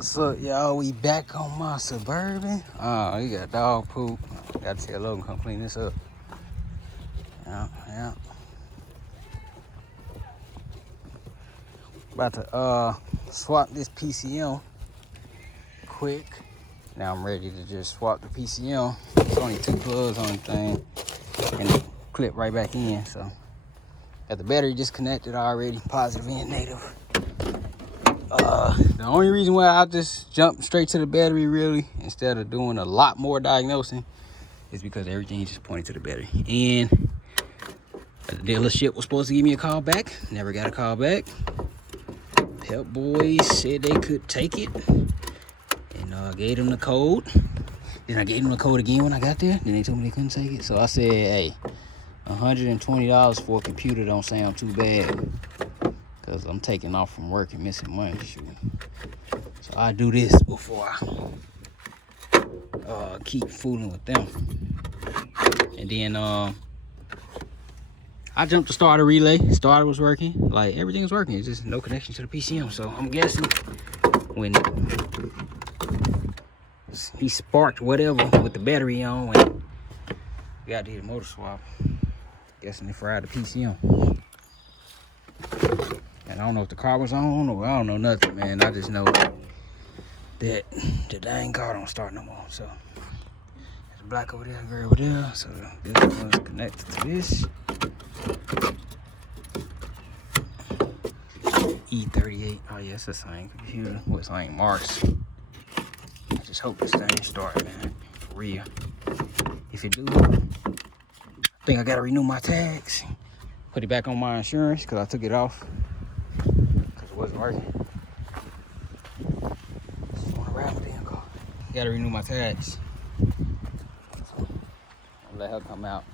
What's up, y'all? We back on my Suburban. Oh, you got dog poop. Gotta tell Logan come clean this up. Yeah. About to swap this PCM quick. Now I'm ready to just swap the PCM. It's only 2 plugs on the thing, and it clip right back in. So got the battery disconnected already, positive and negative. The only reason why I just jumped straight to the battery really, instead of doing a lot more diagnosing, is because everything just pointed to the battery. And the dealership was supposed to give me a call back. Never got a call back. Help boys said they could take it, and gave them the code. Then I gave them the code again when I got there. Then they told me they couldn't take it. So I said, hey, $120 for a computer don't sound too bad, because I'm taking off from work and missing money. Shoot. So I do this before I keep fooling with them. And then I jumped the starter relay. Starter was working. Like, everything was working. It's just no connection to the PCM. So I'm guessing when he sparked whatever with the battery on, when we got to do the motor swap, guessing they fried the PCM. And I don't know if the car was on, or I don't know nothing, man. I just know that the dang car don't start no more. So there's a black over there, gray over there. So this one's connected to this. E38. Oh yeah, it's the same computer. Well, it's ain't Mars. I just hope this thing start, man. For real. If it do, I think I gotta renew my tags. Put it back on my insurance because I took it off because it wasn't working. Just want to ride the damn car. Gotta renew my tags. I'll let her come out.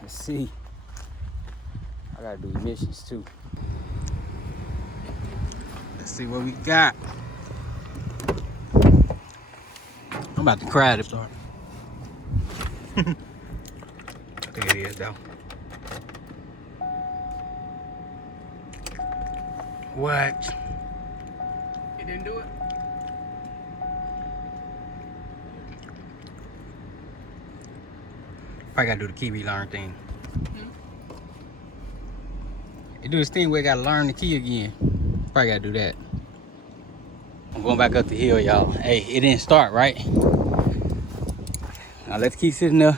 Let's see. I gotta do emissions too. Let's see what we got. I'm about to cry to start. I think it is though. What? You didn't do it? Probably gotta do the key relearn thing. You do this thing where you gotta learn the key again. Probably gotta do that. I'm going back up the hill, y'all. Hey, it didn't start, right? I let the key sit in there.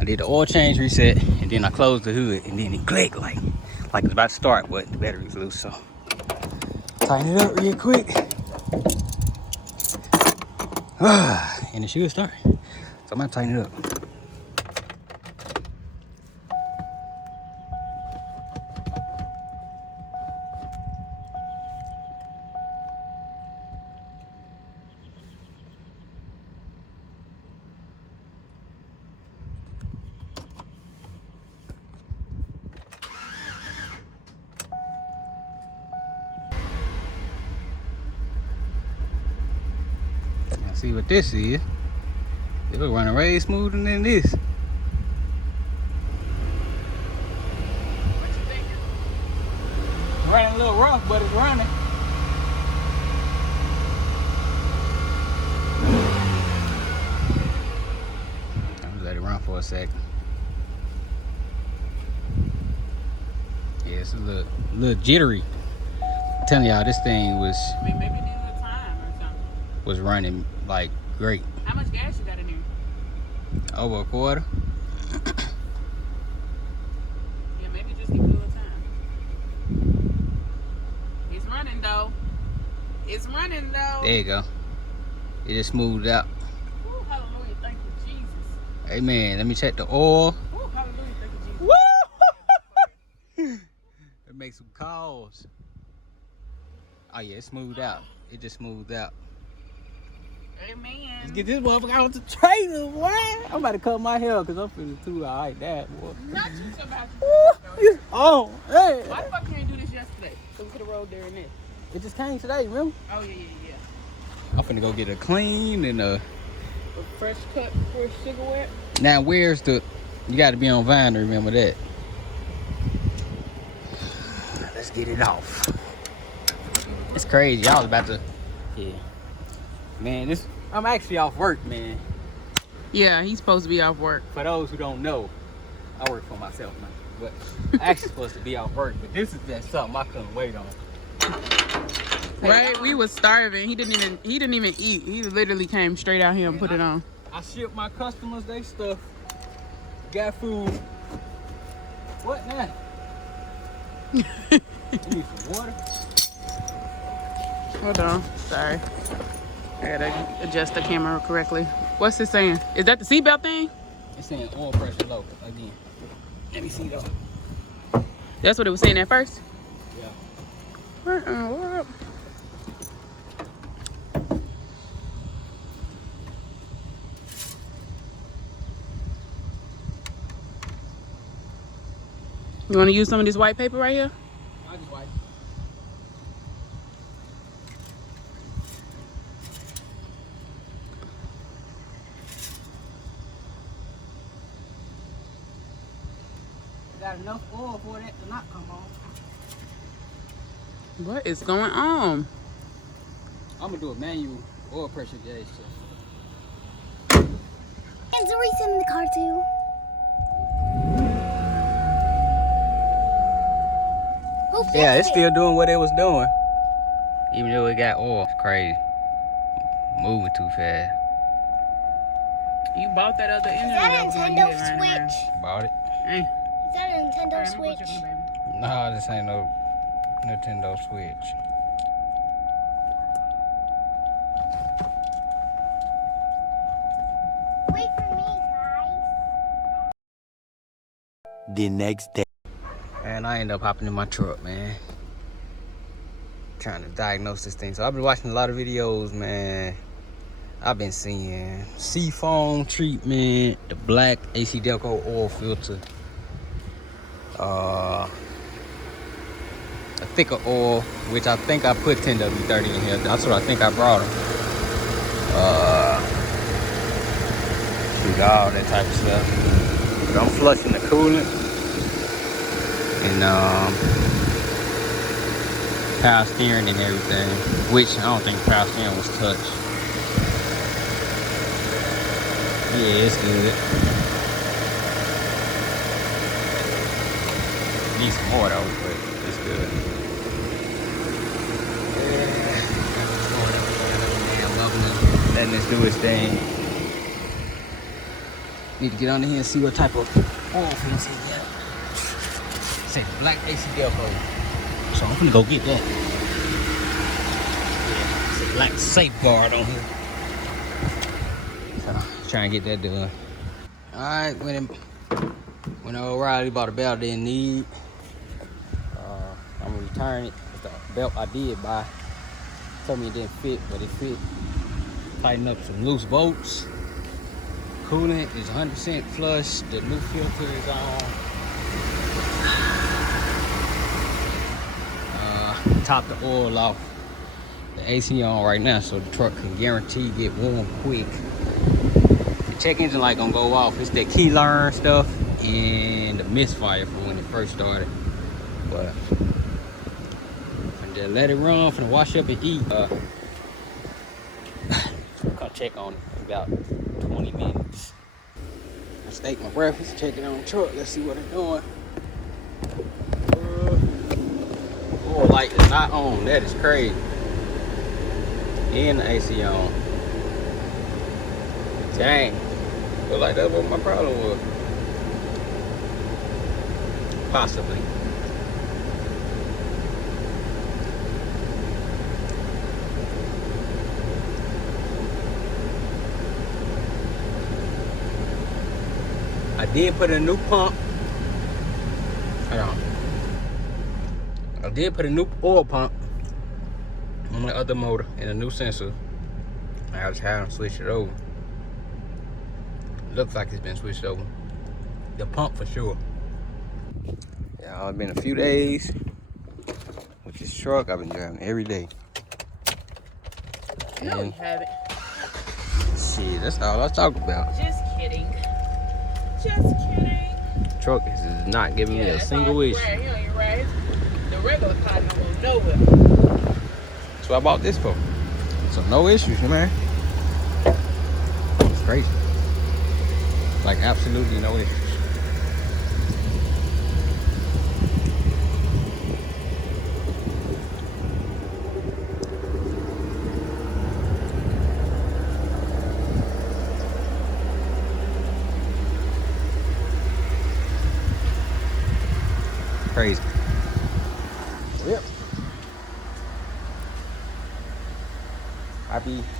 I did the oil change reset, and then I closed the hood, and then it clicked like it's about to start, but the battery was loose, so tighten it up real quick. And it should start. So I'm gonna tighten it up. See what this is. It was running way smoother than this. What you thinking? It's running a little rough, but it's running. I'm gonna let it run for a second. Yeah, it's a little jittery. I'm telling y'all, this thing was I mean, maybe it needed a time or something. was running like great. How much gas you got in there? Over a quarter. Yeah, maybe just give it a little time. It's running though. It's running though. There you go. It just smoothed out. Woo, hallelujah, thank you, Jesus. Amen. Let me check the oil. Woo, hallelujah, thank you, Jesus. Woo! It makes some calls. Oh yeah, it smoothed out. It just smoothed out. Amen. Let's get this motherfucker out the trailer, boy. I'm about to cut my hair because I'm feeling too like that, boy. Not you about you. Oh, hey. Why the fuck you ain't do this yesterday? So we could have rolled there and this. It just came today, remember? Oh yeah. I'm finna go get a clean and A fresh cut for a cigarette. Now where's the? You got to be on Vine to remember that. Let's get it off. It's crazy. Y'all about to, yeah. Man, I'm actually off work, man. Yeah, he's supposed to be off work. For those who don't know, I work for myself now. But I'm actually supposed to be off work. But this is just something I couldn't wait on. Right? We was starving. He didn't even eat. He literally came straight out here and put it on. I ship my customers their stuff. Got food. What now? You need some water? Hold on. Sorry. I gotta adjust the camera correctly. What's it saying? Is that the seatbelt thing? It's saying oil pressure low again. Let me see though. That's what it was saying at first? Yeah. What? You want to use some of this white paper right here? I just wipe. Got enough oil for that to not come on. What is going on? I'm gonna do a manual oil pressure gauge test. And Zoe's in the car too. Yeah, it's still doing what it was doing. Even though it got oil. It's crazy. Moving too fast. You bought that other engine? Is that a Nintendo Switch? Bought it. Hey. Is that a Nintendo Switch? Nah, this ain't no Nintendo Switch. Wait for me, guys. The next day. And I end up hopping in my truck, man. Trying to diagnose this thing. So I've been watching a lot of videos, man. I've been seeing seafoam treatment, the black AC Delco oil filter, a thicker oil, which I think I put 10W30 in here. That's what I think I brought them. Shoot, all that type of stuff. But I'm flushing the coolant. And power steering and everything, which I don't think power steering was touched. Yeah, it's good. Need some more though, but it's good. Yeah, letting this do its thing. Need to get under here and see what type of oil filter he got. Say black AC Delco. So I'm gonna go get that. Yeah, it's a black safeguard on here. So try and get that done. Alright, when O'Reilly bought a belt I didn't need. I'm gonna return it. The belt I did buy told me it didn't fit, but it fit. Tighten up some loose bolts. Coolant is 100% flush. The new filter is on. Top the oil off. The AC on right now, so the truck can guarantee get warm quick. The check engine light gonna go off. It's that key learn stuff and the misfire for when it first started. But and then let it run, finna wash up and eat. Gonna check on it in about 20 minutes. I stake my breakfast, check it on the truck. Let's see what it's doing. Oil light is not on. That is crazy. And the AC on. Dang. Look like that's what my problem was. Possibly. I did put a new pump. Hold on. I did put a new oil pump on the other motor and a new sensor. I just had to switch it over. Looks like it's been switched over. The pump for sure. Yeah, it's been a few days with this truck. I've been driving every day. No, we haven't. Shit, that's all I talk about. Just kidding. Just kidding. Truck is not giving me a single issue. Right. You're right. The regular car don't go nowhere. That's what I bought this for. So no issues, man. It's crazy. Like absolutely no issues. Crazy. Yep.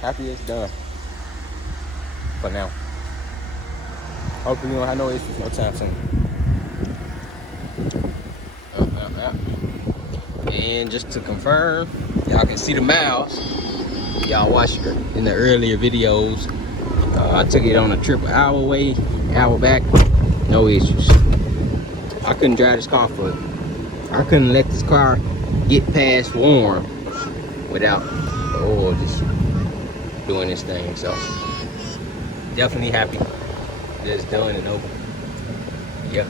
Happy it's done. For now. Hopefully we don't have no issues no time soon. And just to confirm, y'all can see the miles. Y'all watched in the earlier videos. I took it on a trip an hour away, hour back, no issues. I couldn't drive this car I couldn't let this car get past warm without the oil just doing this thing. So definitely happy that it's done and over. Yep.